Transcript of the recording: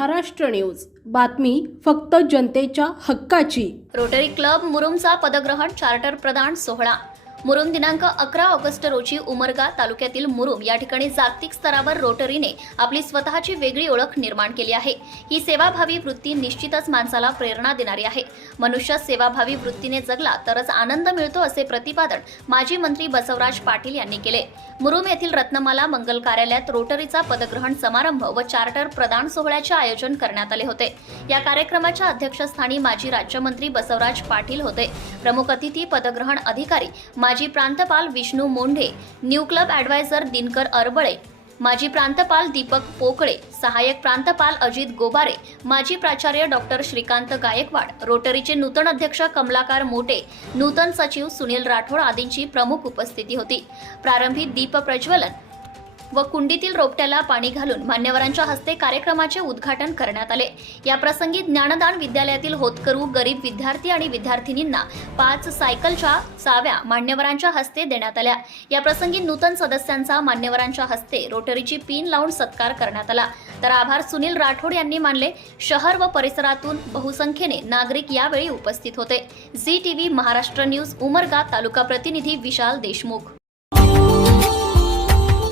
Maharashtra news. बातमी फक्त जनतेच्या हक्काची. रोटरी क्लब मुरुमचा पदग्रहण चार्टर प्रदान सोहळा. मुरुम दिनांक अकरा ऑगस्ट रोजी उमरगा तालुक्यातील मुरुम या ठिकाणी जागतिक स्तरावर रोटरीने आपली स्वतःची वेगळी ओळख निर्माण केली आहे. ही सेवाभावी वृत्ती निश्चितच माणसाला प्रेरणा देणारी आहे. मनुष्य सेवाभावी वृत्तीने जगला तरच आनंद मिळतो असे प्रतिपादन माजी मंत्री बसवराज पाटील यांनी केले. मुरुम येथील रत्नमाला मंगल कार्यालयात रोटरीचा पदग्रहण समारंभ व चार्टर प्रदान सोहळ्याचे आयोजन करण्यात आले होते. या कार्यक्रमाच्या अध्यक्षस्थानी माजी राज्यमंत्री बसवराज पाटील होते. प्रमुख अतिथी पदग्रहण अधिकारी माजी प्रांतपाल Vishnu Monde new club advisor Dinkar Arbale माजी प्रांतपाल दीपक पोकळे सहाय्यक प्रांतपाल अजित गोबारे माजी प्राचार्य डॉक्टर श्रीकांत गायकवाड रोटरीचे नूतन अध्यक्ष कमलाकार मोटे नूतन सचिव सुनील राठोड आदींची प्रमुख उपस्थिती होती. प्रारंभी दीप प्रज्वलन व कुंडीतील रोपट्याला पाणी घालून मान्यवरांच्या हस्ते कार्यक्रमाचे उद्घाटन करण्यात आले. या प्रसंगी ज्ञानदान विद्यालयातील होतकरू गरीब विद्यार्थी आणि विद्यार्थिनींना पाच सायकलच्या चाव्या मान्यवरांच्या हस्ते देण्यात आल्या. या प्रसंगी नूतन सदस्यांचा मान्यवरांच्या हस्ते रोटरीची पिन लावून सत्कार करण्यात आला. तर आभार सुनील राठोड यांनी मानले. शहर व परिसरातून बहुसंख्येने नागरिक यावेळी उपस्थित होते. Zee TV Maharashtra news Umarga तालुका प्रतिनिधी Vishal Deshmukh.